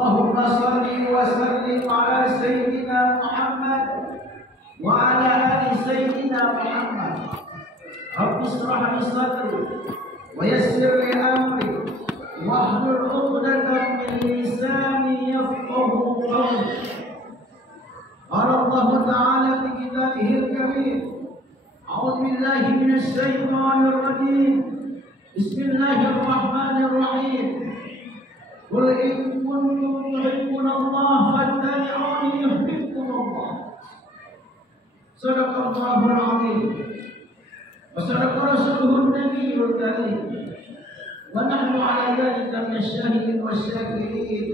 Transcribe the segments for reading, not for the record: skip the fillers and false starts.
اللهم صل وسلم على سيدنا محمد وعلى آل سيدنا محمد. رب اشرح لي صدري ويسر لي أمري واحلل عقدة من لساني يفقه قولي. قال الله تعالى في كتابه الكريم: أعوذ بالله من الشيطان الرجيم. بسم الله الرحمن الرحيم. قل إن كنتم تحبون الله فاتبعوني يحببكم الله. صدق الله العظيم وصدق رسوله النبي الكريم ونحن على ذلك من الشاهدين والشاكرين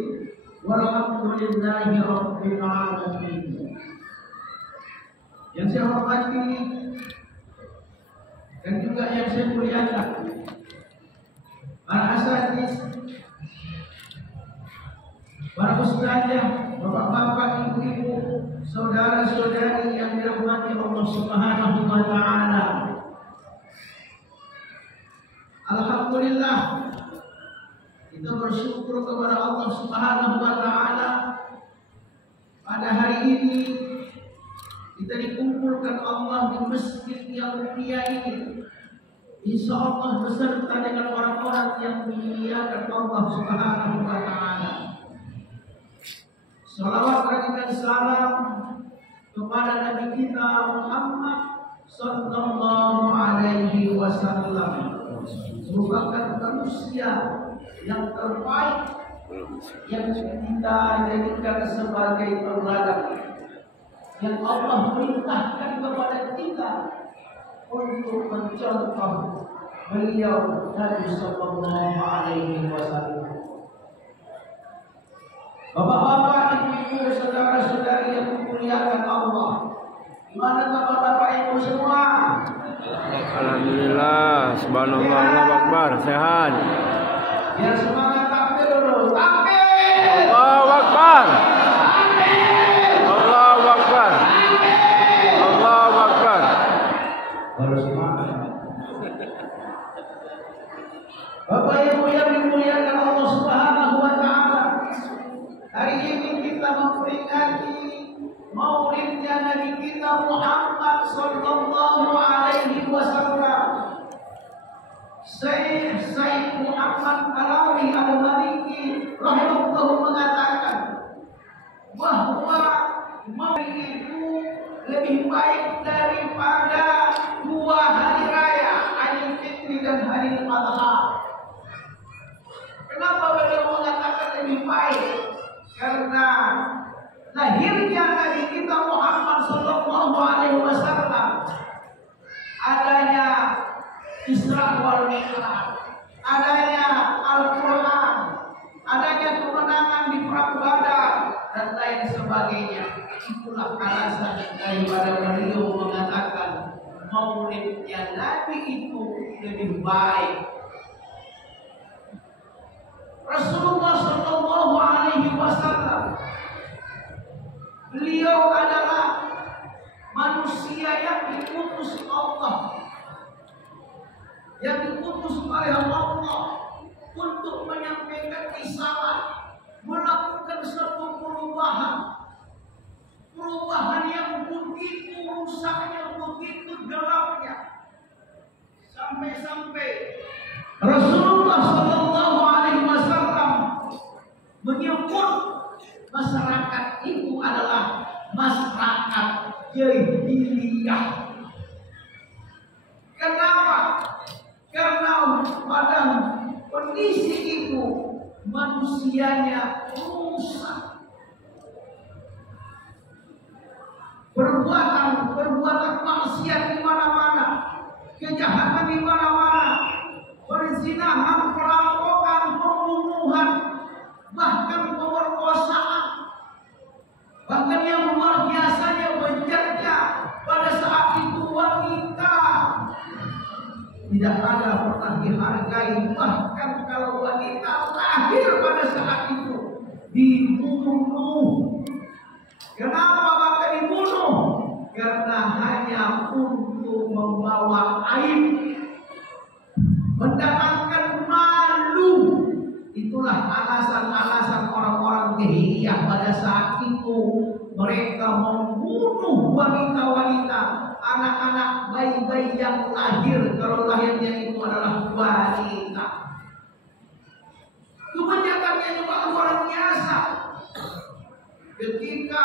والحمد لله رب العالمين. Yang saya hormati dan juga yang saya muliakan para asatidz, para ustadzah, bapak-bapak, ibu-ibu, saudara-saudari yang dirahmati Allah Subhanahu wa taala. Alhamdulillah, kita bersyukur kepada Allah Subhanahu wa taala. Pada hari ini kita dikumpulkan Allah di masjid yang mulia ini. Insya Allah beserta dengan orang-orang yang memuliakan Allah Subhanahu wa taala. Salawat dan salam kepada Nabi kita Muhammad sallallahu alaihi wasallam, merupakan manusia yang terbaik yang kita jadikan sebagai tauladan, yang Allah perintahkan kepada kita untuk mencontoh beliau Nabi sallallahu alaihi wasallam. Bapak-bapak, ibu-ibu, saudara-saudari yang dimuliakan Allah, gimana kabar Bapak Ibu semua? Alhamdulillah, subhanallah, Allahu Akbar, sehat. Biar semangat takbir dulu. Takbir! Allahu Akbar. Allahu Akbar. Allahu Akbar. Harus semangat. Bapak Ibu yang dimuliakan Allah Subhanahu wa taala, hari ini kita memperingati maulidnya Nabi kita Muhammad sallallahu alaihi wasallam. Syekh Muhammad Alawi Al-Maliki rahimahullah mengatakan bahwa maulid itu lebih baik daripada 2 hari raya, Idul Fitri dan Hari Adha. Kenapa beliau mengatakan lebih baik? Karena lahirnya Nabi kita Muhammad sallallahu alaihi wasallam, adanya Isra wal Mi'raj, adanya Al-Quran, adanya kemenangan di Perang Badar dan lain sebagainya. Itulah alasan daripada beliau mengatakan maulidnya Nabi itu lebih baik. Rasulullah sallallahu alaihi wasallam, beliau adalah manusia yang diutus Allah, yang diutus oleh Allah untuk menyampaikan risalah, melakukan satu perubahan yang begitu rusaknya, begitu gelapnya, sampai-sampai Rasulullah sallallahu alaihi wasallam menyebut masyarakat itu adalah masyarakat jahiliyah. Kenapa? Karena pada kondisi itu manusianya rusak, perbuatan maksiat di mana-mana, kejahatan di mana-mana, perzinahan, perampokan, pembunuhan, bahkan pemerkosaan, bahkan yang luar biasanya bejatnya pada saat itu wanita tidak ada pernah dihargai. Bahkan kalau wanita lahir pada saat itu dibunuh. Kenapa maka dibunuh? Karena hanya untuk membawa aib, mendatangkan malu. Itulah alasan-alasan orang-orang jahiliyah pada saat itu mereka membunuh wanita-wanita, anak-anak, bayi-bayi yang lahir, kalau lahirnya itu adalah wanita. Kebijakannya juga luar biasa. Ketika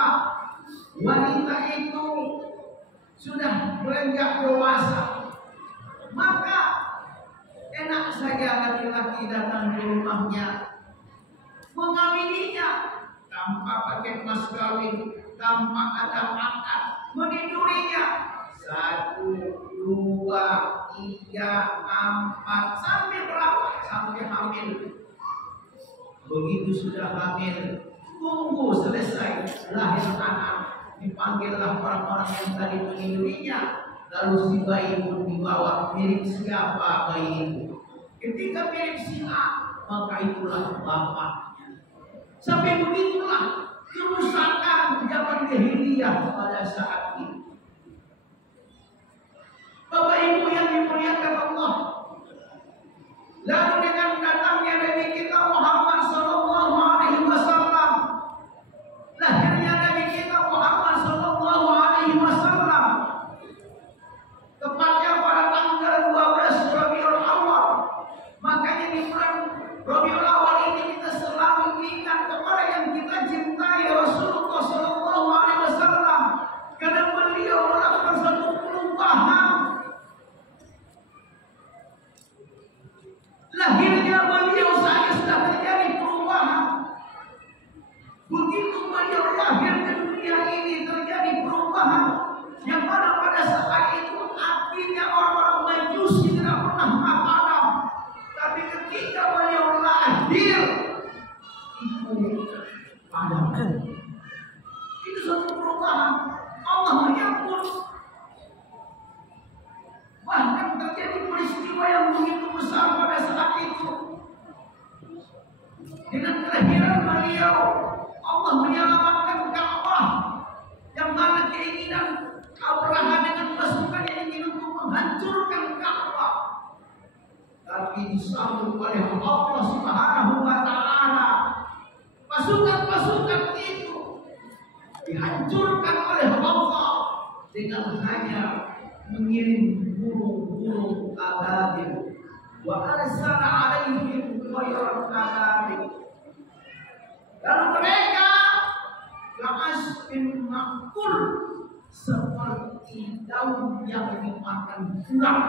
wanita itu sudah beranjak dewasa, maka enak saja laki-laki datang ke rumahnya, mengawininya tanpa pakai mas kawin, tanpa ada akad, menidurinya 1, 2, 3, 4 sampai berapa? Sampai hamil. Begitu sudah hamil, tunggu selesai lahir anak, dipanggillah orang-orang yang tadi menidurinya, lalu si bayi pun dibawa. Milik siapa bayi itu? Ketika milik si A, maka itulah bapaknya. Sampai begitulah kerusakan zaman jahiliyah pada saat itu. Bapak Ibu yang dimuliakan Allah, lalu dengan datangnya Nabi kita Muhammad sallallahu alaihi wasallam, lahirnya Nabi kita Muhammad sallallahu alaihi wasallam, tepatnya pada tanggal 12 Rabiul Awal. Makanya di bulan Rabiul Awal ini kita selalu ingat kepada yang kita cintai, Rasulullah sallallahu alaihi wasallam, karena beliau melakukan satu perubahan. Lahirnya beliau saja sudah terjadi perubahan. Begitu beliau lahir ke dunia ini terjadi perubahan, yang mana pada saat itu akhirnya orang-orang Majusi tidak pernah makan. Tapi ketika beliau lahir, itu ada. Itu suatu perubahan. Allah menyambut. Bahkan terjadi peristiwa yang begitu besar pada saat itu. Dengan kelahiran beliau, Allah menyelamatkan Ka'bah, yang mana keinginan Abraha dengan pasukan yang ingin untuk menghancurkan Ka'bah, tapi disambut oleh Allah Subhanahu wa Ta'ala. Pasukan-pasukan itu dihancurkan oleh Allah dengan hanya mengirim burung-burung ababil. Wa arsala alaihim tayran ababil. Lalu mereka ka'asfin ma'kul, seperti daun yang dimakan ular.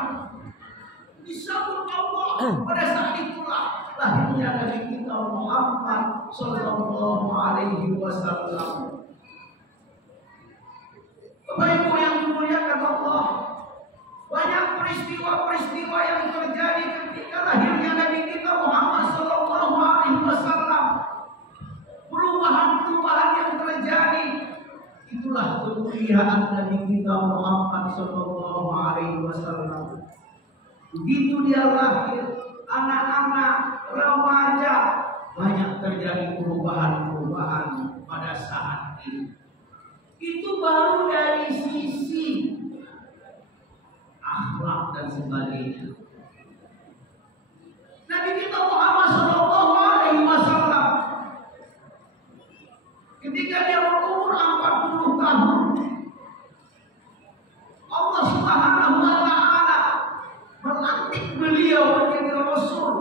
Disambut Allah. Pada saat itulah lahirnya Nabi kita Muhammad sallallahu alaihi wasallam. Bapak Ibu yang dimuliakan Allah, banyak peristiwa-peristiwa yang terjadi ketika lahirnya Nabi kita Muhammad sallallahu alaihi wasallam. Perubahan-perubahan yang terjadi, itulah kemuliaan Nabi kita Muhammad sallallahu alaihi wasallam. Begitu dia lahir, anak-anak, remaja, banyak terjadi perubahan-perubahan pada saat itu. Itu baru dari sisi akhlak dan sebagainya. Nabi kita Muhammad sallallahu alaihi wasallam ketika dia berumur 40 tahun, Allah Subhanahu wa Ta'ala melantik beliau menjadi Rasul.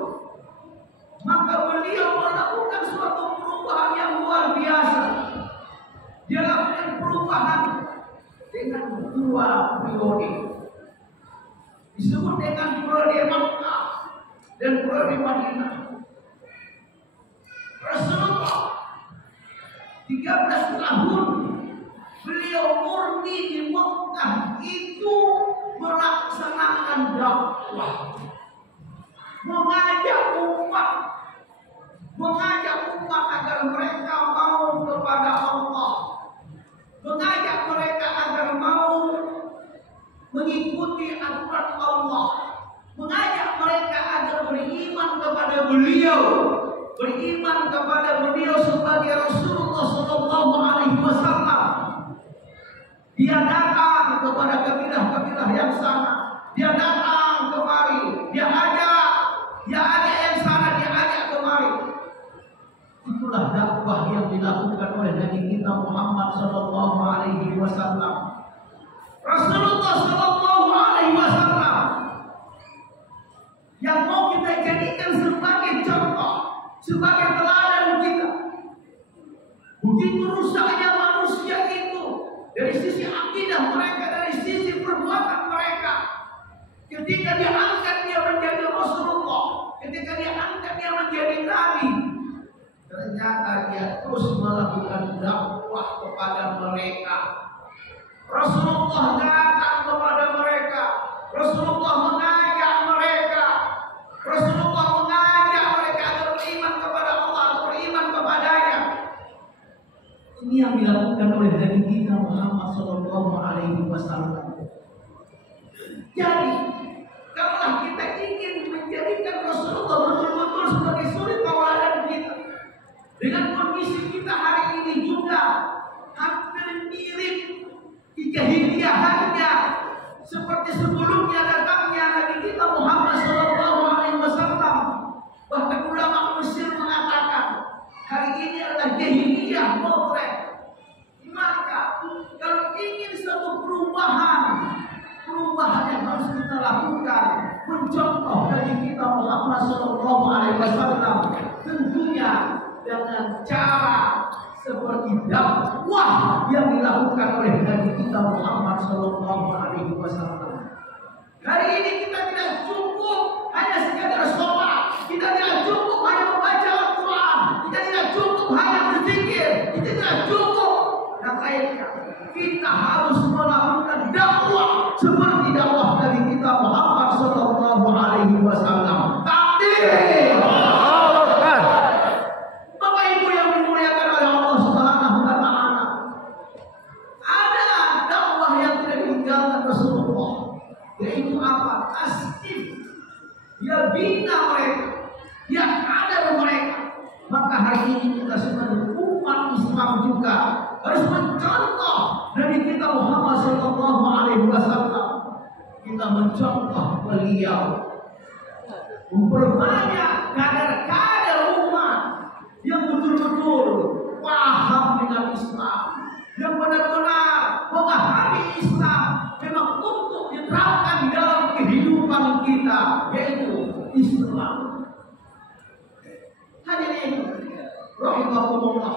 Maka beliau melakukan suatu perubahan yang luar biasa. Dia lakukan perubahan dengan 2 periode. Disebut dengan periode Makkah dan periode Madinah. Rasulullah 13 tahun beliau murni di Makkah itu melaksanakan dakwah, mengajak umat agar mereka mau kepada Allah, mengajak mereka agar mau mengikuti aturan Allah, mengajak mereka agar beriman kepada beliau, beriman kepada beliau sebagai Rasulullah sallallahu alaihi wasallam. Dia datang kepada kabilah-kabilah yang sana, dia datang kemari, dia ajak yang sana, dia ajak kemari. Itulah dakwah yang yang dilakukan oleh Nabi kita Muhammad sallallahu alaihi wasallam. Rasulullah sallallahu alaihi wasallam yang mau kita jadikan sebagai contoh, sebagai teladan kita. Begitu rusaknya manusia itu dari sisi akidah mereka, dari sisi perbuatan mereka. Ketika dia angkat dia menjadi Rasulullah, ketika dia angkat dia menjadi Nabi, ternyata dia terus melakukan dakwah kepada mereka. Rasulullah datang kepada mereka, Rasulullah mengajak mereka, Rasulullah mengajak mereka agar beriman kepada Allah, beriman kepadanya. Ini yang dilakukan oleh Nabi kita Muhammad sallallahu alaihi wasallam. Jadi, kalau kita ingin menjadikan Rasulullah betul-betul sebagai suri tauladan kita, dengan kondisi kita hari ini juga hampir mirip kejahiliahannya seperti sebelumnya datangnya Nabi kita Muhammad sallallahu alaihi wasallam. Bahkan ulama Mesir mengatakan hari ini adalah jahiliyah modern. Maka kalau ingin satu perubahan yang harus kita lakukan mencontoh dari kita Muhammad sallallahu alaihi wasallam, tentunya dengan cara seperti dakwah yang dilakukan oleh Nabi kita Muhammad sallallahu alaihi wasallam. Hari ini kita tidak cukup hanya sekadar sholat, kita tidak cukup hanya membaca Al-Quran, kita tidak cukup hanya berzikir, kita tidak cukup yang lainnya. Kita harus melakukan dakwah seperti dakwah Nabi kita Muhammad sallallahu alaihi wasallam. Takbir! Bapak Ibu yang dimuliakan oleh Allah Subhanahu wa taala. Ada dakwah yang tidak ditinggalkan Rasulullah, yaitu apa? Tasdif. Dia bina mereka, dia kader mereka. Maka hari ini kita sebagai umat Islam juga harus mencontoh dari kita Muhammad sallallahu alaihi wasallam. Kita mencontoh beliau, memperbanyak kader-kader umat yang betul-betul paham dengan Islam, yang benar-benar memahami Islam memang untuk diterapkan di dalam kehidupan kita, yaitu Islam. Hadirin rahimakumullah,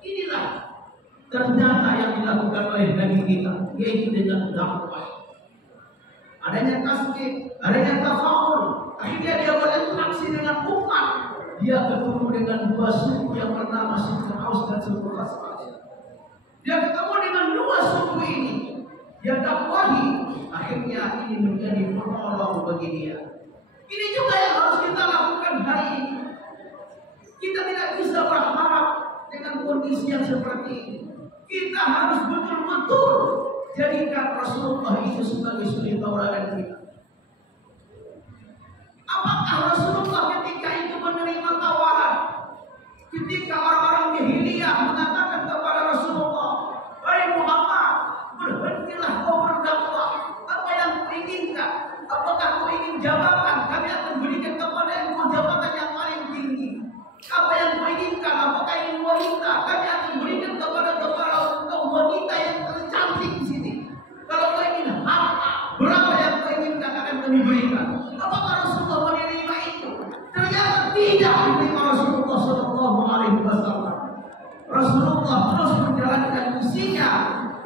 inilah ternyata yang dilakukan oleh Nabi kita, yaitu dengan dakwah. Adanya tasbih, adanya tafaul, akhirnya dia berinteraksi dengan umat. Dia ketemu dengan dua suku yang bernama suku Aus dan suku Khazraj. Dia ketemu dengan dua suku ini, dia dakwahi. Akhirnya ini menjadi penolong bagi dia. Ini juga yang harus kita lakukan hari ini. Kita tidak bisa berharap dengan kondisi yang seperti ini. Kita harus betul-betul jadikan Rasulullah itu sebagai suri tauladan kita. Apakah Rasulullah ketika itu menerima tawaran? Ketika orang-orang jahiliyah mengatakan kepada Rasulullah, "Hai Muhammad, berhentilah kau berdakwah. Apa yang kau inginkan? Apakah kau ingin jabatan? Kami akan berikan kepada engkau jabatan yang paling tinggi. Apa yang kau inginkan? Apakah ingin wanita? Kami akan berikan kepada engkau wanita yang tercantik di sini. Kalau kau ingin harta, berapa yang kau inginkan akan kami berikan." Apakah Rasulullah menerima itu? Ternyata tidak diterima Rasulullah sallallahu alaihi wasallam. Rasulullah terus menjalankan misinya,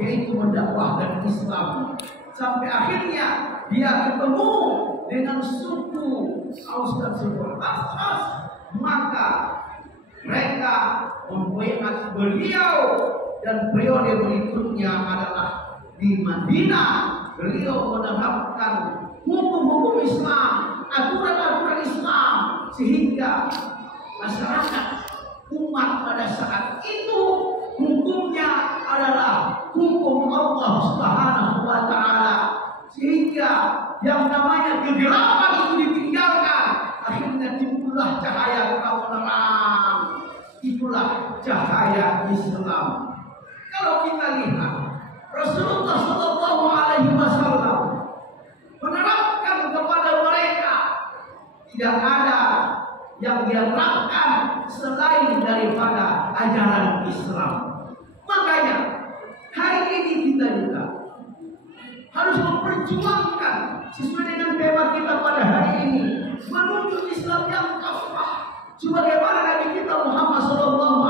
yaitu mendakwahkan Islam. Sampai akhirnya dia ketemu dengan suku Aus dan suku Khazraj. Maka mereka membaiat beliau, dan periode berikutnya adalah di Madinah. Beliau menerapkan hukum-hukum Islam, aturan-aturan Islam, sehingga masyarakat umat pada saat itu hukumnya adalah hukum Allah Subhanahu wa taala, sehingga yang namanya kegelapan itu ditinggalkan. Akhirnya timbullah cahaya kebenaran. Itulah cahaya Islam. Kalau kita lihat Rasulullah sallallahu alaihi wasallam menerapkan kepada mereka, tidak ada yang dia terapkan selain daripada ajaran Islam. Makanya hari ini kita juga harus memperjuangkan sesuai dengan tema kita pada hari ini, menuju Islam yang kafah. Sebagaimana Nabi kita Muhammad SAW,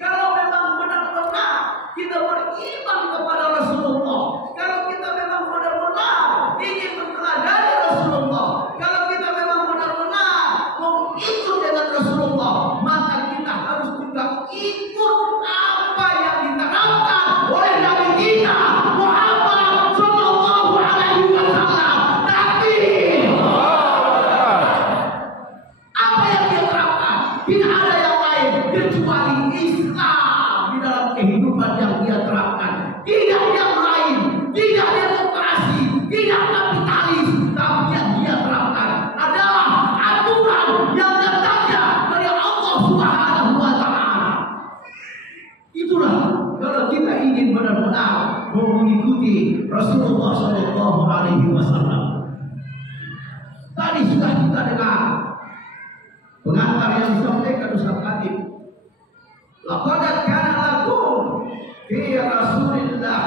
kalau memang benar-benar kita beriman kepada Rasulullah, kalau kita memang benar-benar ingin meneladani Rasulullah, kalau kita memang benar-benar mau ikut dengan Rasulullah, maka kita harus juga ikut apa yang diterangkan oleh Nabi kita Muhammad Sallallahu Alaihi Wasallam. Tapi apa yang dia terangkan tidak ada yang lain kecuali Islam di dalam kehidupan yang dia terapkan. Tidak yang lain, tidak demokrasi, tidak kapitalis, tapi yang dia terapkan adalah aturan yang datangnya dari Allah Subhanahu wa Ta'ala. Itulah kalau kita ingin benar-benar mengikuti Rasulullah Sallallahu Alaihi Wasallam. Tadi sudah kita dengar pengantar yang disampaikan Ustaz Khatib. Laqad kana lakum fi Rasulillah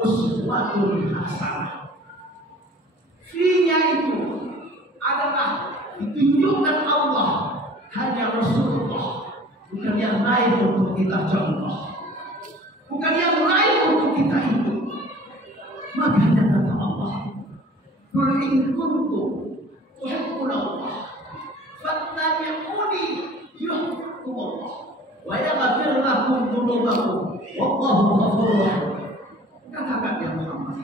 uswatun hasanah. Fi-nya itu adalah ditunjukkan Allah hanya Rasulullah, bukan yang lain untuk kita contoh, bukan yang lain untuk kita ikut. Makanya kata Allah, qul in kuntum tuhibbunallah fattabi'uni yuhibbukumullah wa yaghfir lakum dzunubakum wallahu ghafurur rahim. Katakan ya Muhammad,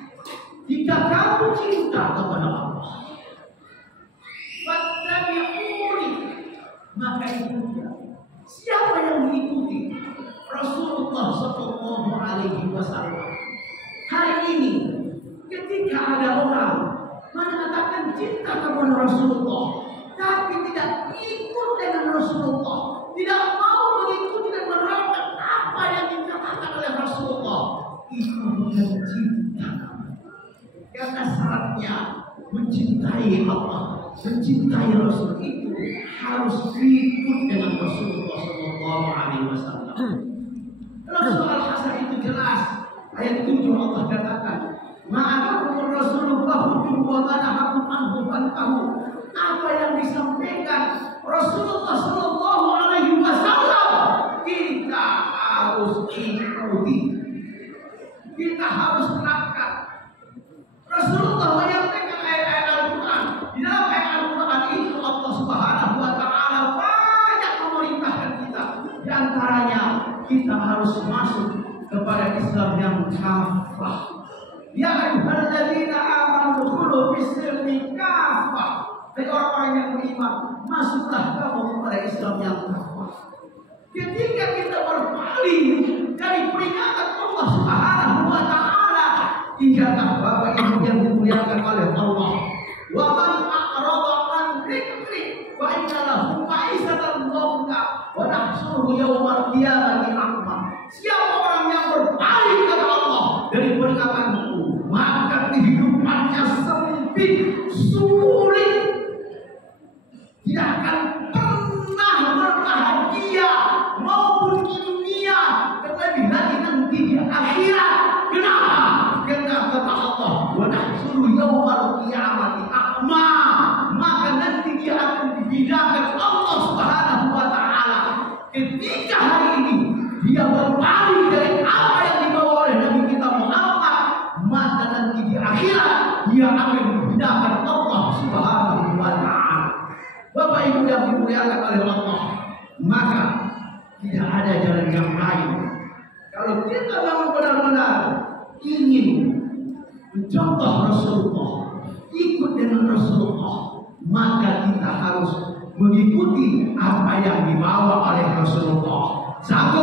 jika kamu cinta kepada Allah, fattabi'uni, maka ikuti. Siapa yang mengikuti Rasulullah Sallallahu Alaihi Wasallam? Hari ini ketika ada orang mengatakan cinta kepada Rasulullah, tapi tidak ikut dengan Rasulullah, tidak mau mengikuti dan menerapkan apa yang dikatakan oleh Rasulullah, itu bukan cinta. Karena syaratnya mencintai Allah, mencintai Rasul itu harus ikut dengan Rasulullah Sallallahu Alaihi Wasallam. Dalam surah Al-Hasan itu jelas, ayat 7 Allah katakan, ma'akum Rasulullah wa manahakum anhu fantahu. Apa yang disampaikan Rasulullah Sallallahu Alaihi Wasallam kita harus ikuti, kita harus terapkan. Rasulullah menyampaikan ayat-ayat Al-Quran. Di dalam ayat Al-Quran itu Allah Subhanahu wa Ta'ala banyak memerintahkan kita. Di antaranya kita harus masuk kepada Islam yang kafah. Ya ayyuhalladzina amanu udkhulu fis-silmi kafah. Hai orang-orang yang beriman, masuklah kamu kepada Islam yang kafah. Ketika kita berpaling dari peringatan Allah Subhanahu wa Ta'ala, ingatlah Bapak Ibu yang dimuliakan oleh Allah, wa man a'rada an dzikri fa inna lahu ma'isatan dhanka wa nahsyuruhu yaumal qiyamati a'ma. Siapa orang yang berpaling kepada Allah dari peringatan-Ku, maka kehidupannya sempit, sulit, tidak akan pernah berbahagia maupun di dunia, terlebih lagi nanti di akhirat. Kenapa? Karena kata Allah, wa nahsyuru yaumal qiyamati a'ma, maka nanti dia akan dihidangkan Allah Subhanahu wa Ta'ala. Ketika hari ini dia berpaling dari apa yang dibawa oleh Nabi kita Muhammad, maka nanti di akhirat dia akan dihidangkan Allah Subhanahu wa Ta'ala. Bapak Ibu yang dimuliakan oleh Allah, maka tidak ada jalan yang lain. Kalau kita memang benar-benar ingin mencontoh Rasulullah, ikut dengan Rasulullah, maka kita harus mengikuti apa yang dibawa oleh Rasulullah. Satu,